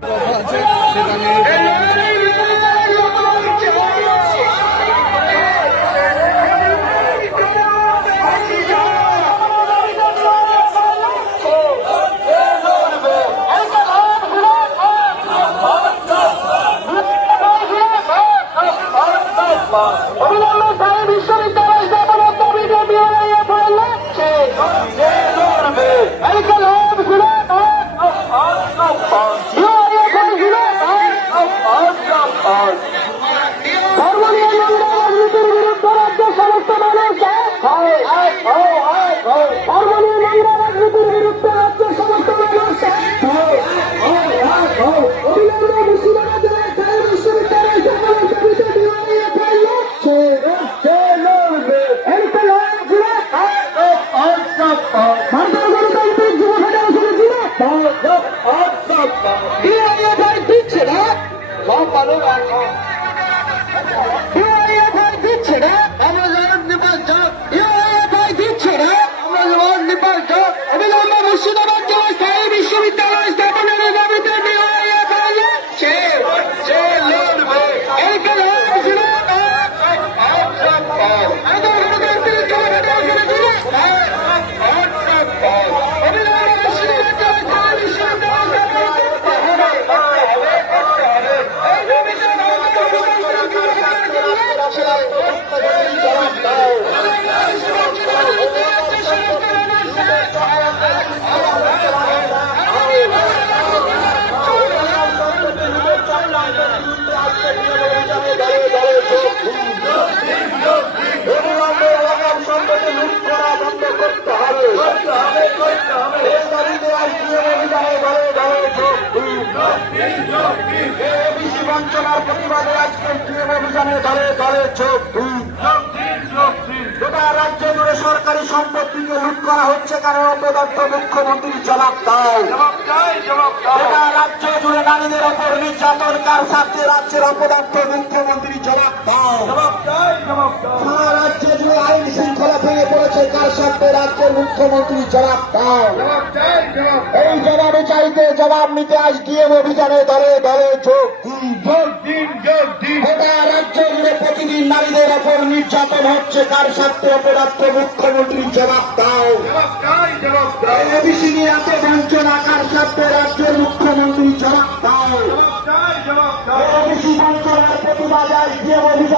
Allah. বিএলআইএ ভাই দিচ্ছে না ইউআইএফআই বঞ্চনার প্রতিবাদে আজকে টিএম অভিযানে দলে দলে যোগ দিন গোটা রাজ্য জুড়ে সরকারি সম্পত্তিকে লুট করা হচ্ছে কারণ অপদার্থ মুখ্যমন্ত্রী জবাব দাও গোটা রাজ্য জুড়ে নারীদের ওপর নির্যাতন কার সাথে রাজ্যের অপদার্থ মুখ্যমন্ত্রী জবাব দাও। মুখ্যমন্ত্রী জবাব দাও। এই জবাবে চাইতে জবাব নিতে আজ ডিএম অভিযানে দলে দলে যোগ গোটা রাজ্য জুড়ে প্রতিদিন নারীদের ওপর নির্যাতন হচ্ছে কার স্বার্থে অপরাধ মুখ্যমন্ত্রী জবাব দাও। এবিসি নিয়ে এত বঞ্চনা কার স্বার্থে রাজ্যের মুখ্যমন্ত্রী জবাব দাও। এবিসি বঞ্চনার প্রতিবাদ আজ ডিএম অভিযানে